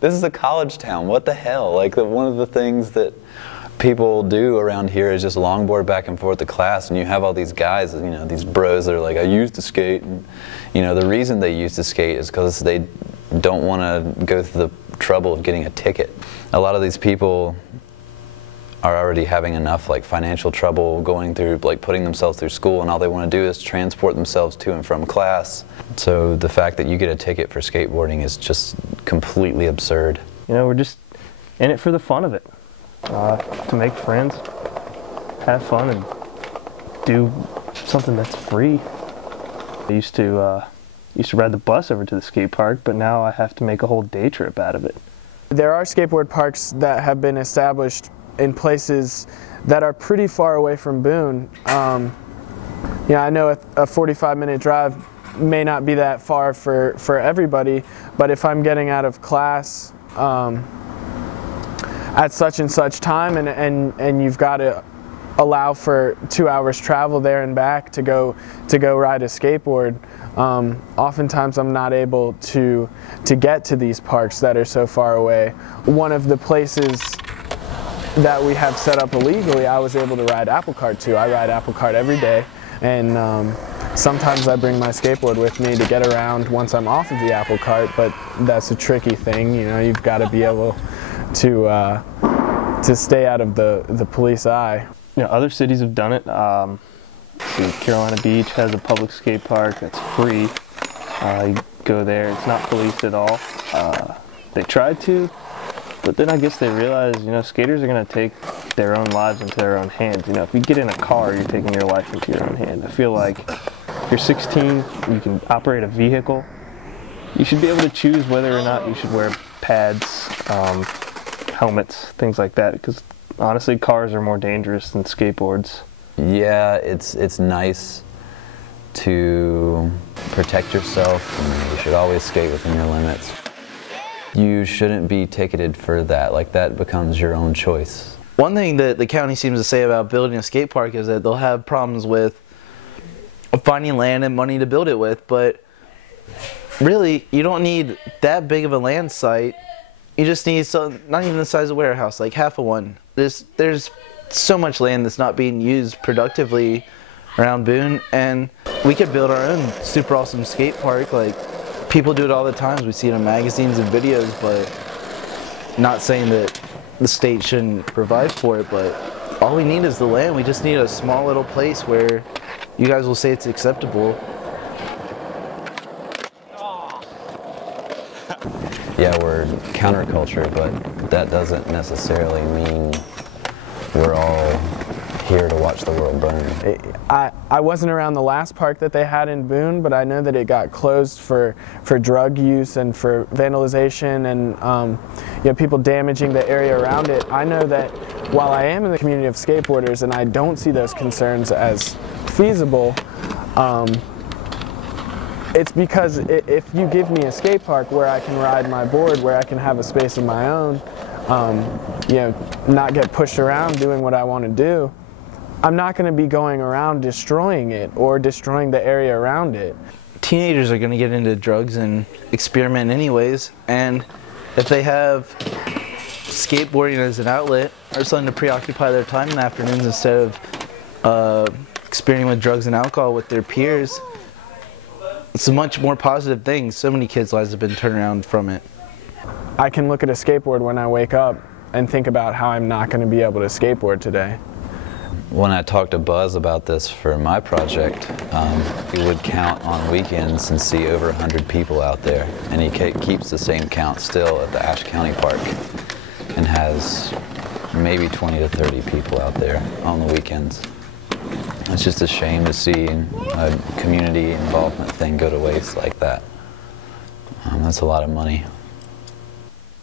This is a college town. What the hell? Like, one of the things that people do around here is just longboard back and forth to class, and you have all these guys, you know, these bros that are like, I used to skate, and you know, the reason they used to skate is because they don't want to go through the trouble of getting a ticket. A lot of these people are already having enough like financial trouble going through, like putting themselves through school, and all they want to do is transport themselves to and from class. So the fact that you get a ticket for skateboarding is just completely absurd. You know, we're just in it for the fun of it. To make friends, have fun, and do something that's free. I used to ride the bus over to the skate park, but now I have to make a whole day trip out of it. There are skateboard parks that have been established in places that are pretty far away from Boone. Yeah, I know a 45-minute drive may not be that far for everybody, but if I'm getting out of class at such and such time, and you've got to allow for 2 hours travel there and back to go ride a skateboard, oftentimes I'm not able to get to these parks that are so far away. One of the places that we have set up illegally, I was able to ride apple cart to. I ride apple cart every day, and sometimes I bring my skateboard with me to get around once I'm off of the apple cart, but that's a tricky thing. You know, you've got to be able to stay out of the police eye. You know, other cities have done it. Carolina Beach has a public skate park that's free. You go there, it's not policed at all. They tried to, but then I guess they realized, you know, skaters are going to take their own lives into their own hands. You know, if you get in a car, you're taking your life into your own hand. I feel like you're 16, you can operate a vehicle. You should be able to choose whether or not you should wear pads, helmets, things like that, because honestly, cars are more dangerous than skateboards. Yeah, it's nice to protect yourself, and you should always skate within your limits. You shouldn't be ticketed for that. Like, that becomes your own choice. One thing that the county seems to say about building a skate park is that they'll have problems with finding land and money to build it with, but really, you don't need that big of a land site. You just need not even the size of a warehouse, like half of one. There's so much land that's not being used productively around Boone, and we could build our own super awesome skate park. Like, people do it all the time. We see it in magazines and videos, but not saying that the state shouldn't provide for it, but all we need is the land. We just need a small little place where you guys will say it's acceptable. Yeah, we're counterculture, but that doesn't necessarily mean we're all here to watch the world burn. I wasn't around the last park that they had in Boone, but I know that it got closed for drug use and for vandalization and you know, people damaging the area around it. I know that while I am in the community of skateboarders and I don't see those concerns as feasible, it's because if you give me a skate park where I can ride my board, where I can have a space of my own, you know, not get pushed around doing what I want to do, I'm not going to be going around destroying it or destroying the area around it. Teenagers are going to get into drugs and experiment anyways, and if they have skateboarding as an outlet or something to preoccupy their time in the afternoons instead of experimenting with drugs and alcohol with their peers, it's a much more positive thing. So many kids' lives have been turned around from it. I can look at a skateboard when I wake up and think about how I'm not going to be able to skateboard today. When I talked to Buzz about this for my project, he would count on weekends and see over 100 people out there, and he keeps the same count still at the Ashe County Park and has maybe 20 to 30 people out there on the weekends. It's just a shame to see a community involvement thing go to waste like that. That's a lot of money.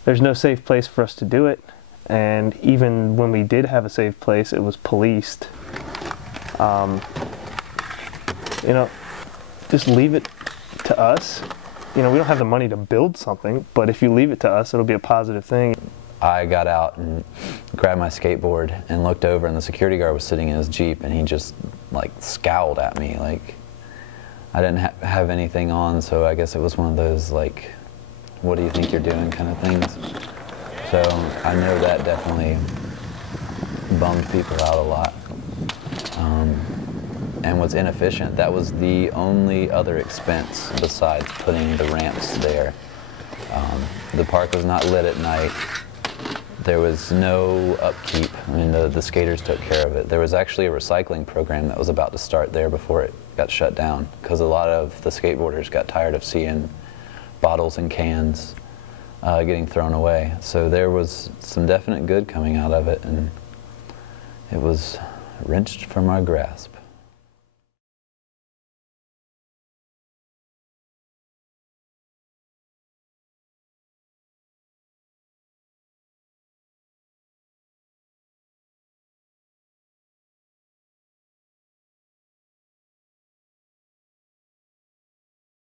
There's no safe place for us to do it, and even when we did have a safe place, it was policed. You know, just leave it to us. You know, we don't have the money to build something, but if you leave it to us, it'll be a positive thing. I got out and grabbed my skateboard and looked over, and the security guard was sitting in his Jeep, and he just like scowled at me. Like, I didn't have anything on, so I guess it was one of those like what do you think you're doing kind of things. So I know that definitely bummed people out a lot. And was inefficient. That was the only other expense besides putting the ramps there. The park was not lit at night. There was no upkeep. I mean, the skaters took care of it. There was actually a recycling program that was about to start there before it got shut down, because a lot of the skateboarders got tired of seeing bottles and cans getting thrown away. So there was some definite good coming out of it, and it was wrenched from our grasp.